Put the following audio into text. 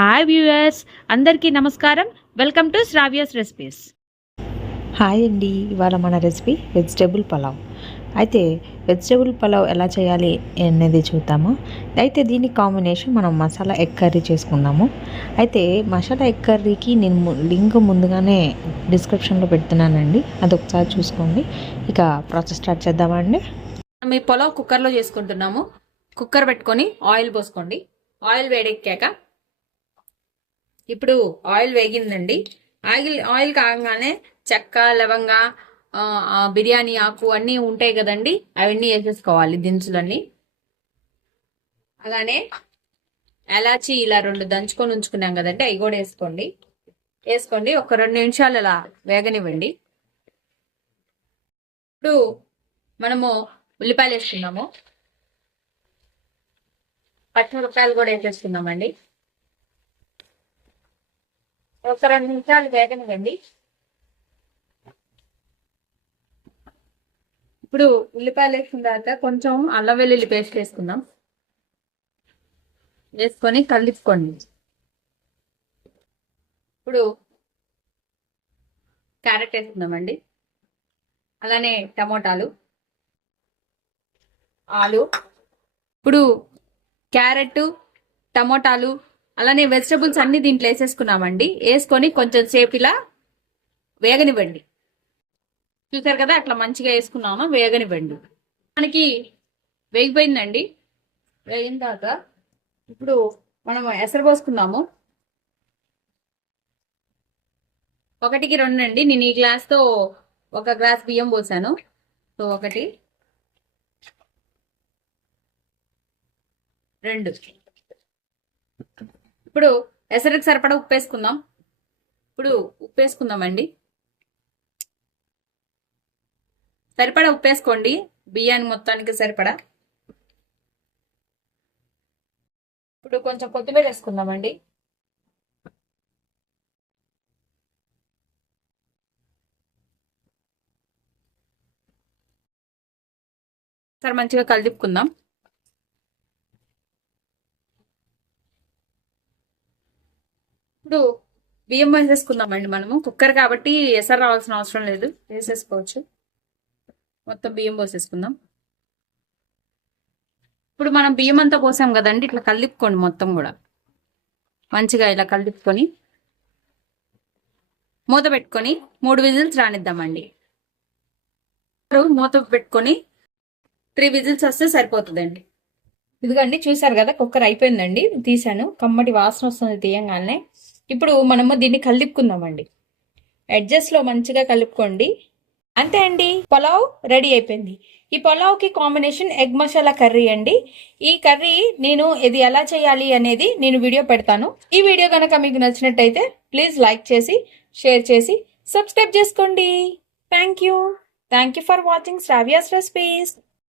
Hi viewers, అందరికీ నమస్కారం. Welcome to Sravya's recipes. Hi అండి. ఇవాళ మన రెసిపీ వెజిటేబుల్ పలావ్. అయితే వెజిటేబుల్ పలావ్ ఎలా చేయాలి అనేది చూద్దాము. అయితే దీని కాంబినేషన్ మనం మసాలా ఎగ్ కర్రీ చేసుకుందాము. అయితే మసాలా ఎగ్ కర్రీకి నేను లింక్ ముందుగానే డిస్క్రిప్షన్లో పెడుతున్నానండి, అది ఒకసారి చూసుకోండి. ఇక ప్రాసెస్ స్టార్ట్ చేద్దామండి. మీ పలావ్ కుక్కర్లో చేసుకుంటున్నాము. కుక్కర్ పెట్టుకొని ఆయిల్ పోసుకోండి. ఆయిల్ వేడెక్కాక ఇప్పుడు ఆయిల్ వేగిందండి. ఆయిల్ కాగానే చెక్క, లవంగ, బిర్యానీ ఆకు అన్నీ ఉంటాయి కదండి, అవన్నీ వేసేసుకోవాలి దినుసులన్నీ. అలానే ఎలాచి ఇలా 2 దంచుకొని ఉంచుకున్నాం కదండి, అవి కూడా వేసుకోండి. ఒక 2 నిమిషాలు అలా వేగనివ్వండి. ఇప్పుడు మనము ఉల్లిపాయలు వేసుకున్నాము, పచ్చిమిరపకాయలు కూడా వేసేసుకున్నామండి. ఒక 2 నిమిషాలు వేగనివ్వండి. ఇప్పుడు ఉల్లిపాయలు వేసుకున్న తర్వాత కొంచెం అల్లం వెల్లుల్లి పేస్ట్ వేసుకుందాం. వేసుకొని కలుపుకోండి. ఇప్పుడు క్యారెట్ వేసుకుందామండి. అలానే టమోటాలు, ఆలు. ఇప్పుడు క్యారెట్, టమోటాలు అలానే వెజిటబుల్స్ అన్ని దీంట్లో వేసేసుకున్నామండి. వేసుకొని కొంచెం సేపు ఇలా వేగనివ్వండి. చూసారు కదా, అట్లా మంచిగా వేసుకున్నాము, వేగనివ్వండి. మనకి వేగిపోయిందండి. వేగిన తర్వాత ఇప్పుడు మనం ఎసరు పోసుకుందాము. 1కి 2 అండి. నేను ఈ గ్లాస్తో 1 గ్లాస్ బియ్యం పోసాను. సో 1, 2. ఇప్పుడు ఎసరికి సరిపడా ఉప్పు వేసుకుందాం. సరిపడా ఉప్పు వేసుకోండి, బియ్యానికి మొత్తానికి సరిపడా. ఇప్పుడు కొంచెం కొత్తిమీర వేసుకుందామండి. సరే, మంచిగా కలిపుకుందాం. ఇప్పుడు బియ్యం వేసేసుకుందామండి. మనము కుక్కర్ కాబట్టి ఎసరు రావాల్సిన అవసరం లేదు, వేసేసుకోవచ్చు. మొత్తం బియ్యం పోసేసుకుందాం. ఇప్పుడు మనం బియ్యం అంతా పోసాం కదండి, ఇట్లా కలుపుకోండి. మొత్తం కూడా మంచిగా ఇలా కలుపుకొని మూత పెట్టుకొని 3 విజిల్స్ రానిద్దామండి. మూత పెట్టుకొని 3 విజిల్స్ వస్తే సరిపోతుందండి. ఇదిగండి, చూసారు కదా, కుక్కర్ అయిపోయిందండి. తీసాను, కమ్మటి వాసన వస్తుంది తీయంగానే. ఇప్పుడు మనము దీన్ని కలుపుకుందామండి. ఎడ్జెస్ లో మంచిగా కలుపుకోండి. అంతే అండి, పులావ్ రెడీ అయిపోయింది. ఈ పులావ్కి కాంబినేషన్ ఎగ్ మసాలా కర్రీ అండి. ఈ కర్రీ నేను ఇది ఎలా చేయాలి అనేది నేను వీడియో పెడతాను. ఈ వీడియో కనుక మీకు నచ్చినట్టయితే ప్లీజ్ లైక్ చేసి, షేర్ చేసి, సబ్స్క్రైబ్ చేసుకోండి. Thank you for watching Shravya's recipes.